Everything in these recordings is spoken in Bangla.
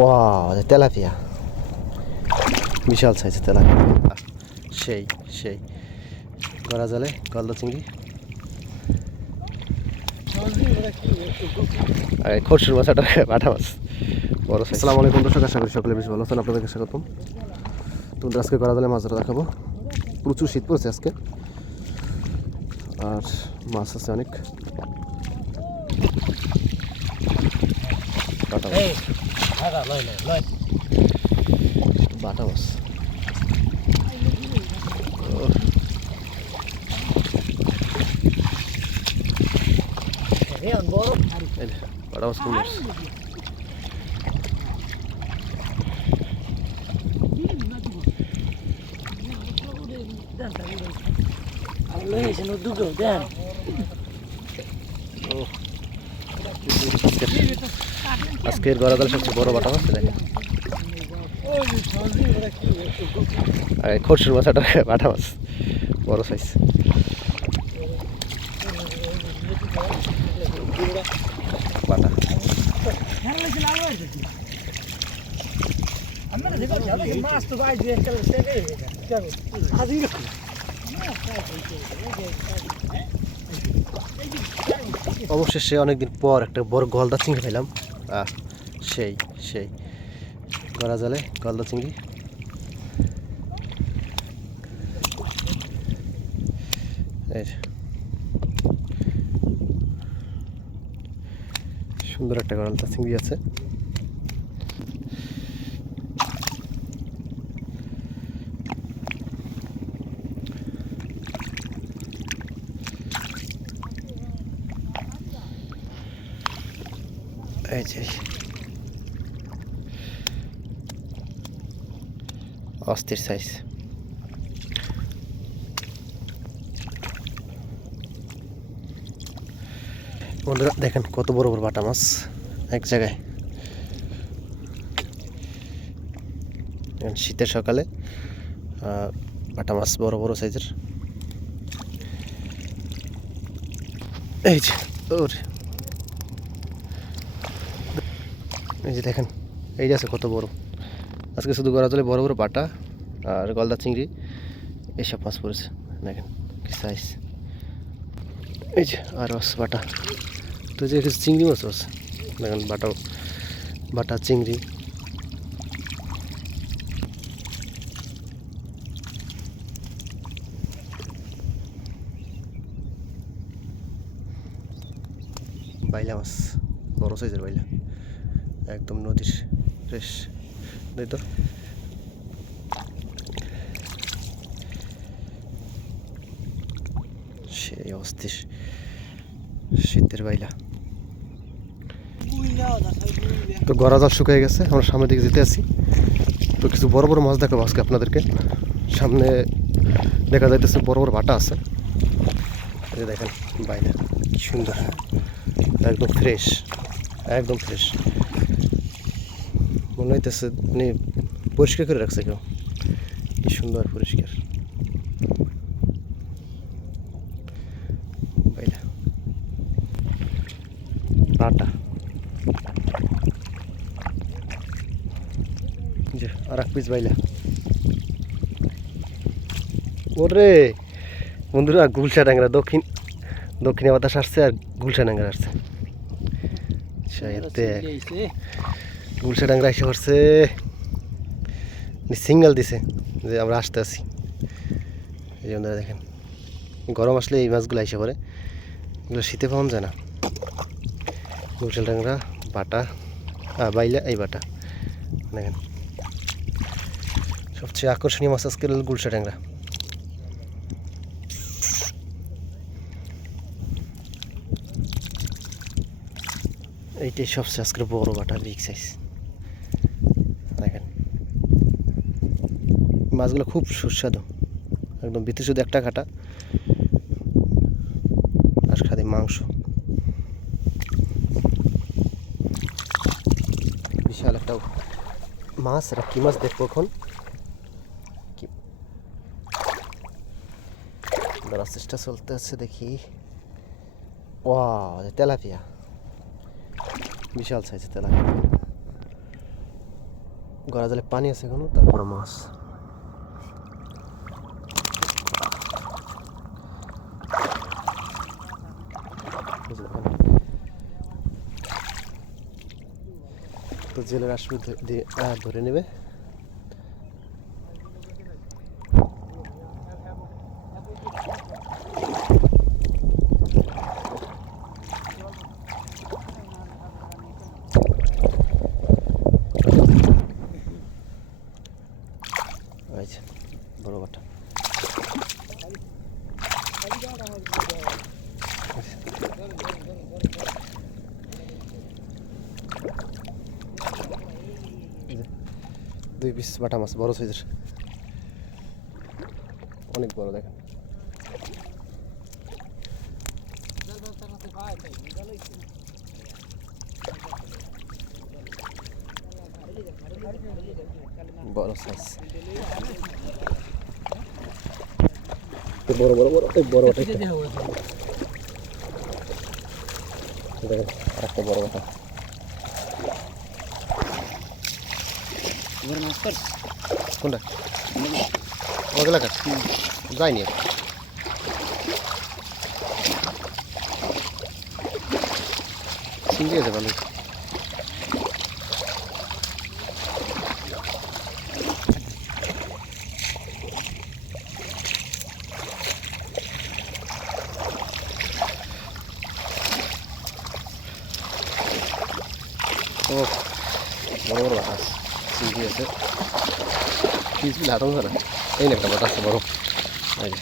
Wow tilapia. বিশাল সাইজের তেলাপিয়া। সেই সেই। গড়া জালে গলদা চিংড়ি? খরশুর মাছ একটা পাঠা মাছ। বড় সাইজ আসসালামু আলাইকুম দর্শক আশা করি সকলে বেশ ভালো আছেন। আপনাদেরকে স্বাগতম। তোমাদের আজকে গড়া জালে মাছ ধরা দেখাবো। প্রচুর শীত পড়েছে আজকে। আর মাছ আছে অনেক। বাটা মাছ বাটা মাছ বাটা মাছ কোন মাছ ওহ, আজকের গড়াদাল সবচেয়ে বড় বাটা মাছ দেখেন আর এই খরশুর মাছ একটা বাটা মাছ, বড় সাইজ বাটা। অবশেষে অনেকদিন পর একটা বড় গলদা চিংড়ি পেলাম আহ সেই সেই। গড়া জলে গলদা চিংড়ি। সুন্দর একটা গলদা চিংড়ি আছে। এই যে অস্থির সাইজ বন্ধুরা, দেখেন কত বড় বড় বাটা মাছ। এক জায়গায়। শীতের সকালে বাটা মাছ বড় বড় সাইজের এই যে, ওর। এই যে দেখেন, এই যে আছে কত বড়। আজকে শুধু গড়া তলে বড় বড় বাটা আর গলদা চিংড়ি এইসব মাছ পড়েছে। দেখেন কি সাইজ এই যে আর মাছ বাটা। তো যে কিছু চিংড়ি মাছ আছে দেখেন বাটা বাটা, চিংড়ি। বাইলা মাছ, বড় সাইজের বাইলা। একদম নদীর ফ্রেশ তাই তো? সেই অস্থির শীতের বাইলা। তো গড়া জল শুকিয়ে গেছে, আমরা সামনের দিকে যেতে আছি। তো কিছু বড় বড় মাছ দেখাবো আজকে আপনাদেরকে। সামনে দেখা যাইতেছে বড় বড় বাটা আছে। এই দেখেন বাইলা, কি সুন্দর। একদম ফ্রেশ একদম ফ্রেশ মনে হইতেছে মানে পরিষ্কার করে রাখছে কেউ। কি সুন্দর পরিষ্কার। যে আর এক পিস বাইলা ওরে বন্ধুরা গুলশা ডাঙ্গরা দক্ষিণ দক্ষিণে বাতাস আসছে আর গুলশা ডাঙ্গরা আসছে। দেখ। গুলশা ডাংরা এসে পড়ছে। সিঙ্গেল দিছে যে আমরা আসতে আসি এই জন্য দেখেন গরম আসলে এই মাছগুলো এসে পড়ে। এগুলো শীতে পাওয়া যায় না। গুলশাল ডাংরা বাটা আহ, বাইলা এই বাটা। দেখেন সবচেয়ে আকর্ষণীয় মাছ আজকে গুলশা ডাংরা এইটাই সবচেয়ে আজকের বড় বাটা বিগ সাইজ দেখেন মাছগুলো খুব সুস্বাদু। একদম ভিতরে শুধু একটা কাটা। আর খালি মাংস। বিশাল একটা মাছ, এটা কি মাছ দেখব এখন? ধরার চেষ্টা চলতে আছে দেখি। ওয়া তেলাপিয়া। বিশাল সাইজের তেলাপিয়া। গড়া জলে পানি আছে এখনও, তারপর মাছ এই যে দেখেন। তো জেলের আসবে ধরে নেবে এই যে বড় বাটা এই যে, দুই পিস বাটা মাছ বড় সাইজের অনেক বড়, দেখেন। বড় সাইজ বড় বড় বড় বড় বাটা একটা। দেখেন আরেকটা বড় বাটা কোনটা ওগুলা কাট যায়নি আর। চিংড়ি আছে ভালো ও বড় বড় বাতাস চিংড়ি আছে পিস বিল হাতম ধরে। এই একটা বাতাস বড়। এই।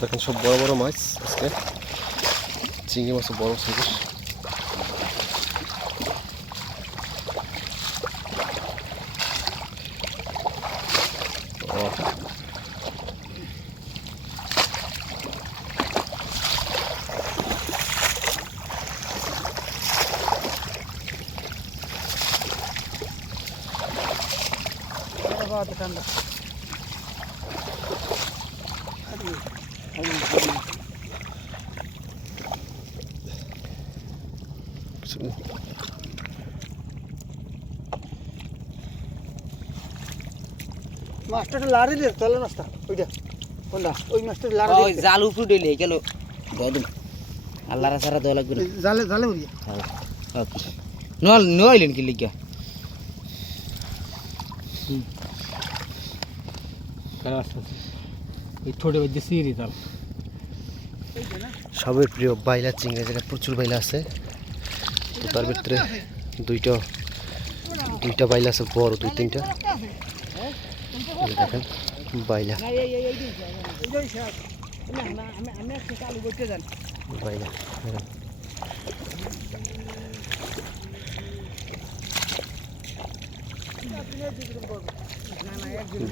দেখেন সব বড় বড় মাছ আজকে। চিংড়ি মাছ বড় সাইজের। কিছু- মাছটা লাড়ি দে তলে মাছটা ওইটা। কোনটা? ওই মাছটা লাড়ি ওই জাল উপরে ডেলে গেল দদম আল্লাহর সারা দোয়া লাগবে জালে জালে উড়িয়ে। নল নইলেন কি লিখা সবের প্রিয় বাইলা চিংড়ি যেটা প্রচুর বাইলা আছে, তো তার ভিতরে দুইটা দুইটা বাইলা আছে, বড় দুই, তিনটা। দেখেন, বাইলা। বাইলা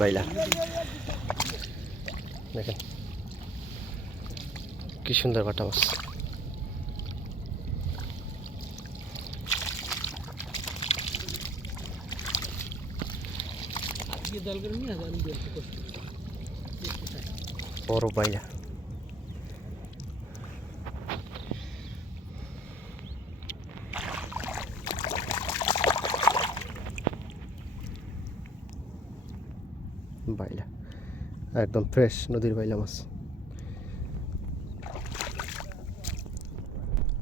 বাইলা। দেখেন। কি সুন্দর বাটা মাছ। বড় বাইলা বাইলা। একদম ফ্রেশ নদীর বাইলা মাছ।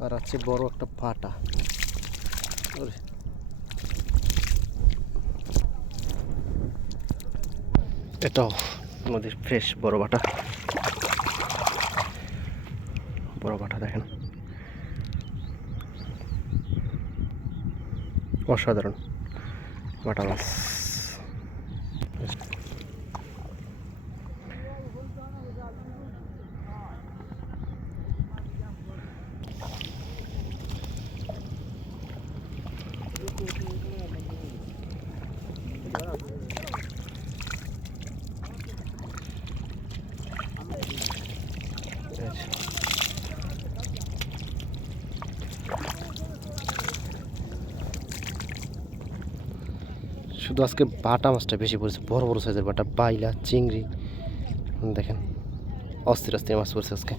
আর আছে বড় একটা পাটা। এটাও নদীর ফ্রেশ বড় বাটা। বড় বাটা দেখেন। অসাধারণ। বাটা মাছ। শুধু আজকে বাটা মাছটা বেশি পড়েছে, বড় বড় সাইজের বাটা, বাইলা, চিংড়ি। দেখেন, অস্থির অস্থির মাছ পড়ছে আজকে।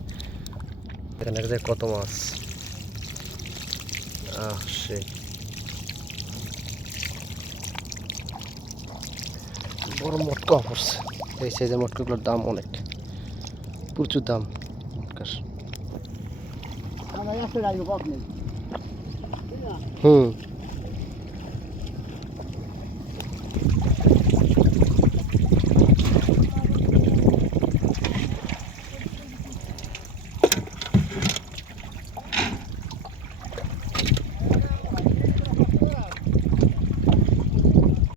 দেখেন কত মাছ? আহ, সেই। বড় মটকা পড়ছে। এই সাইজের মটকাগুলোর দাম অনেক। প্রচুর দাম। মটকার হুম।